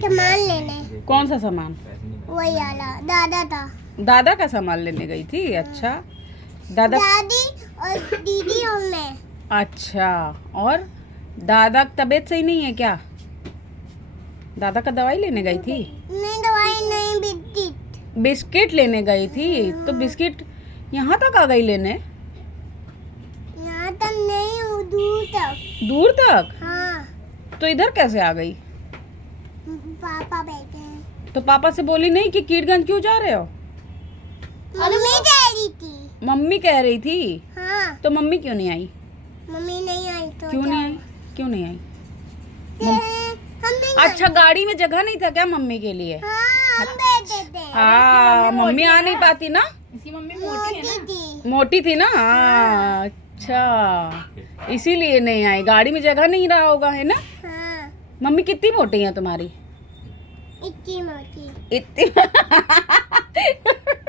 सामान लेने। कौन सा सामान? वही वाला दादा था। दादा का सामान लेने गई थी। अच्छा, दादा। दादी और दीदी और मैं। अच्छा, और दादा की तबीयत सही नहीं है क्या? दादा का दवाई लेने गई थी? नहीं, दवाई नहीं, बिस्किट। बिस्किट लेने गई थी? तो बिस्किट यहाँ तक आ गई लेने? यहाँ तक नहीं, वो दूर तक। दूर तक? हाँ, तो इधर कैसे आ गई? पापा बैठे हैं। तो पापा से बोली नहीं कि कीटगंज क्यों जा रहे हो? मम्मी कह रही थी। मम्मी कह रही थी? हाँ, तो मम्मी क्यों नहीं आई? मम्मी नहीं आई तो क्यों नहीं आई? क्यों नहीं आई? हम नहीं अच्छा, गाड़ी में जगह नहीं था क्या मम्मी के लिए? हाँ, हम बैठे थे। हाँ, मम्मी आ नहीं पाती ना? इसकी मम्मी मोटी थी। मोटी थी ना? हाँ, अच्छा, इसीलिए नहीं आई। गाड़ी में जगह नहीं रहा होगा, है ना? हाँ, मम्मी कितनी मोटी है तुम्हारी? इतनी मोटी। इतनी